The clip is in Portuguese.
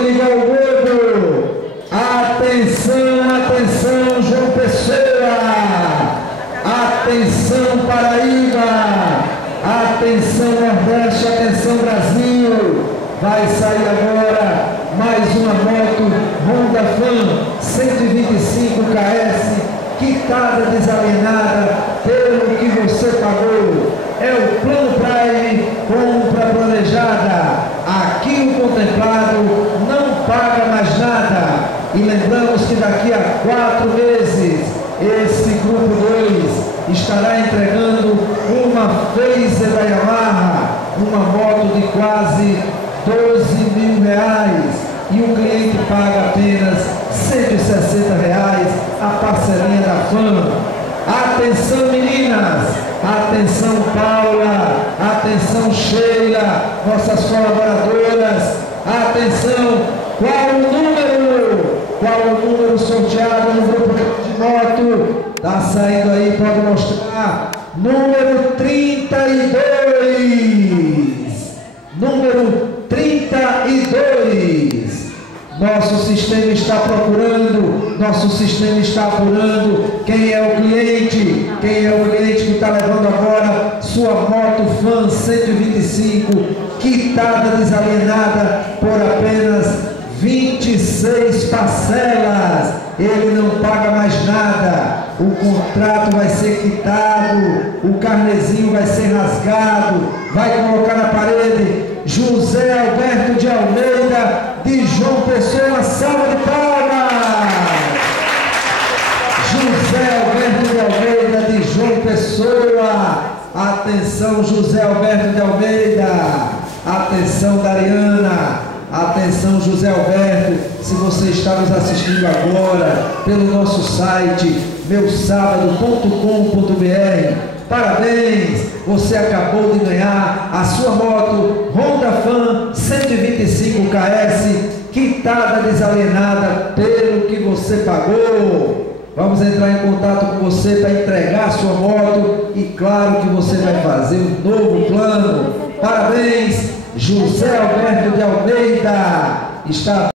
pode ligar o gordo. Atenção, atenção, João Pessoa. Atenção, Paraíba. Atenção, Nordeste. Atenção, Brasil. Vai sair agora mais uma moto Honda Fan 125 KS, quitada desalienada pelo que você pagou. É o Plano Prime, compra planejada. Aqui o contemplado não paga mais nada. E lembramos que daqui a 4 meses, esse grupo 2 estará entregando uma Phaser da Yamaha, uma moto de quase R$12.000, e o cliente paga apenas R$160, a parcelinha da Fan. Atenção, meninas! Atenção, Paula! Atenção, Sheila! Nossas colaboradoras! Atenção! Qual o número? Qual o número sorteado no grupo de moto? Tá saindo aí, pode mostrar. Número 32. Número 32. Nosso sistema está procurando, nosso sistema está apurando quem é o cliente que está levando agora sua moto Fan 125, quitada desalienada por apenas 26 parcelas. Ele não paga mais nada, o contrato vai ser quitado, o carnezinho vai ser rasgado, vai colocar na parede. José Alberto de Almeida, de João Pessoa, salva de palmas! José Alberto de Almeida, de João Pessoa. Atenção, José Alberto de Almeida. Atenção, Dariana. Atenção, José Alberto, se você está nos assistindo agora pelo nosso site meusabado.com.br, parabéns, você acabou de ganhar a sua moto Honda Fan 125 KS, quitada desalienada pelo que você pagou. Vamos entrar em contato com você para entregar a sua moto e claro que você vai fazer um novo plano. Parabéns, José Alberto de Almeida está